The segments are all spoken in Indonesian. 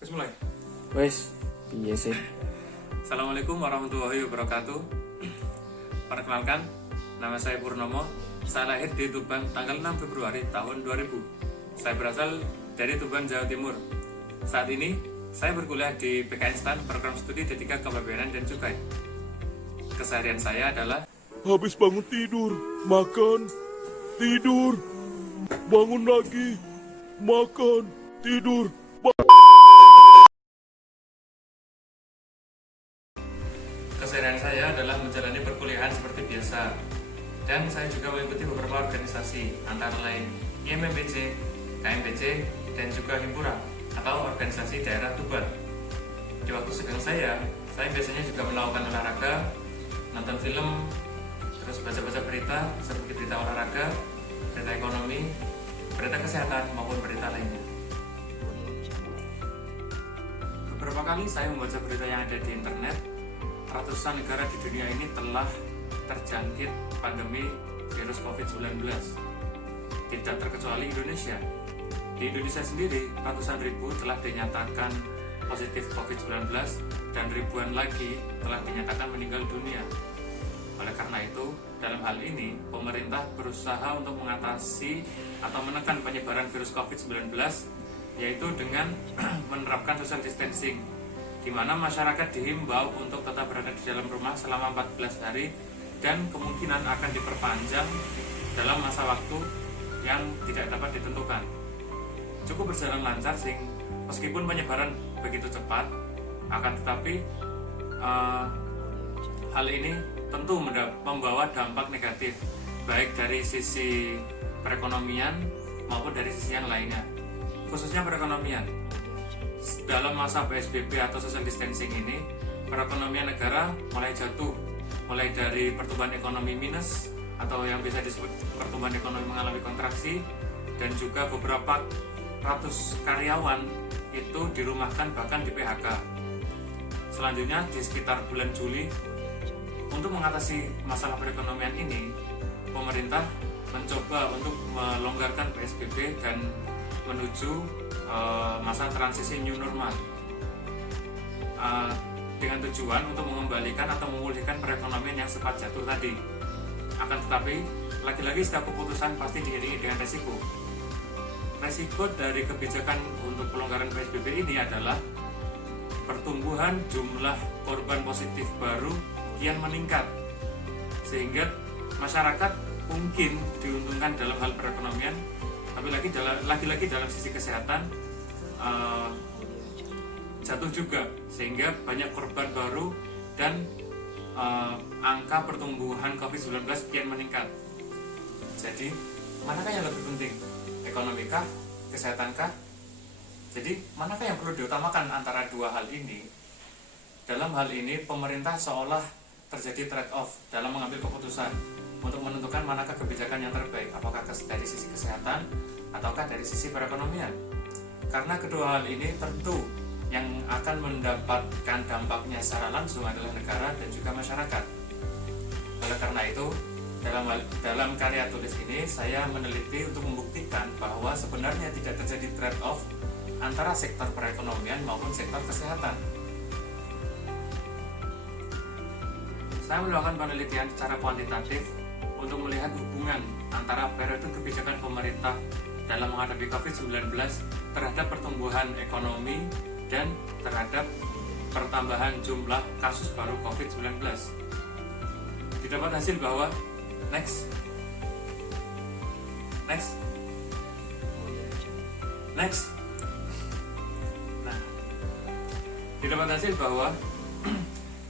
Wis mulai. Wes, piye sih? Assalamualaikum warahmatullahi wabarakatuh. Perkenalkan, nama saya Purnomo. Saya lahir di Tuban tanggal 6 Februari tahun 2000. Saya berasal dari Tuban, Jawa Timur. Saat ini, saya berkuliah di PKN STAN, program studi D3 Kepabeanan dan Cukai. Keseharian saya adalah Habis bangun tidur, makan, tidur, bangun lagi, makan, tidur. menjalani perkuliahan seperti biasa. Dan saya juga mengikuti beberapa organisasi, antara lain IMMBC, KMBC, dan juga Himpura atau organisasi daerah Tuban. Di waktu senggang saya biasanya juga melakukan olahraga, nonton film, terus baca-baca berita seperti berita olahraga, berita ekonomi, berita kesehatan maupun berita lainnya. Beberapa kali saya membaca berita yang ada di internet, ratusan negara di dunia ini telah terjangkit pandemi virus COVID-19. Tidak terkecuali Indonesia. Di Indonesia sendiri, ratusan ribu telah dinyatakan positif COVID-19 dan ribuan lagi telah dinyatakan meninggal dunia. Oleh karena itu, dalam hal ini, pemerintah berusaha untuk mengatasi atau menekan penyebaran virus COVID-19, yaitu dengan menerapkan social distancing, di mana masyarakat dihimbau untuk tetap berada di dalam rumah selama 14 hari dan kemungkinan akan diperpanjang dalam masa waktu yang tidak dapat ditentukan. Cukup berjalan lancar meskipun penyebaran begitu cepat, akan tetapi hal ini tentu membawa dampak negatif baik dari sisi perekonomian maupun dari sisi yang lainnya, khususnya perekonomian. Dalam masa PSBB atau social distancing ini, perekonomian negara mulai jatuh, mulai dari pertumbuhan ekonomi minus atau yang bisa disebut pertumbuhan ekonomi mengalami kontraksi, dan juga beberapa ratus karyawan itu dirumahkan bahkan di PHK. Selanjutnya di sekitar bulan Juli, untuk mengatasi masalah perekonomian ini, pemerintah mencoba untuk melonggarkan PSBB dan menuju masa transisi new normal dengan tujuan untuk mengembalikan atau memulihkan perekonomian yang sempat jatuh tadi. Akan tetapi, lagi-lagi setiap keputusan pasti diiringi dengan resiko. Resiko dari kebijakan untuk pelonggaran PSBB ini adalah pertumbuhan jumlah korban positif baru kian meningkat, sehingga masyarakat mungkin diuntungkan dalam hal perekonomian, tapi lagi-lagi dalam sisi kesehatan jatuh juga, sehingga banyak korban baru dan angka pertumbuhan COVID-19 kian meningkat. Jadi, manakah yang lebih penting? Ekonomi kah? Kesehatan kah? Jadi, manakah yang perlu diutamakan antara dua hal ini? Dalam hal ini, pemerintah seolah terjadi trade-off dalam mengambil keputusan untuk menentukan manakah kebijakan yang terbaik, apakah dari sisi kesehatan ataukah dari sisi perekonomian. Karena kedua hal ini tentu yang akan mendapatkan dampaknya secara langsung adalah negara dan juga masyarakat. Oleh karena itu, dalam karya tulis ini saya meneliti untuk membuktikan bahwa sebenarnya tidak terjadi trade-off antara sektor perekonomian maupun sektor kesehatan. Saya melakukan penelitian secara kuantitatif untuk melihat hubungan antara periode kebijakan pemerintah dalam menghadapi COVID-19 terhadap pertumbuhan ekonomi dan terhadap pertambahan jumlah kasus baru COVID-19. Didapat hasil bahwa next. Nah, didapat hasil bahwa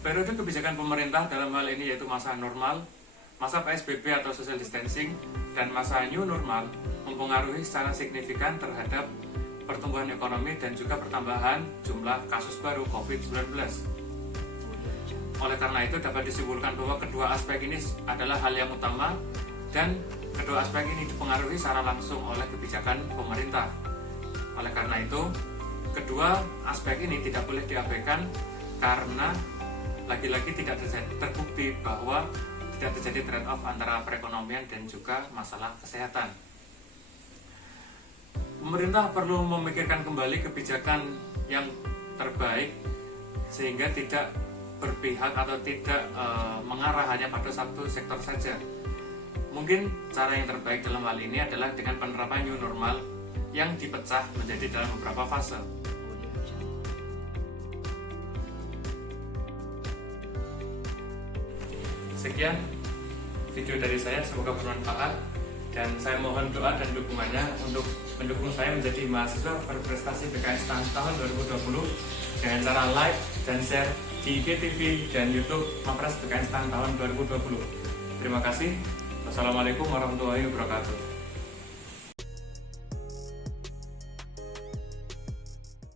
periode kebijakan pemerintah dalam hal ini yaitu masa normal, masa PSBB atau social distancing, dan masa new normal mempengaruhi secara signifikan terhadap pertumbuhan ekonomi dan juga pertambahan jumlah kasus baru COVID-19. Oleh karena itu dapat disimpulkan bahwa kedua aspek ini adalah hal yang utama dan kedua aspek ini dipengaruhi secara langsung oleh kebijakan pemerintah. Oleh karena itu, kedua aspek ini tidak boleh diabaikan karena lagi-lagi tidak terbukti bahwa tidak terjadi trade-off antara perekonomian dan juga masalah kesehatan. Pemerintah perlu memikirkan kembali kebijakan yang terbaik sehingga tidak berpihak atau tidak mengarah hanya pada satu sektor saja. Mungkin cara yang terbaik dalam hal ini adalah dengan penerapan new normal yang dipecah menjadi dalam beberapa fase. Sekian video dari saya, semoga bermanfaat dan saya mohon doa dan dukungannya untuk mendukung saya menjadi mahasiswa berprestasi PKS tahun 2020 dengan cara like dan share di IGTV dan YouTube Mapres PKS tahun 2020. Terima kasih. Wassalamualaikum warahmatullahi wabarakatuh.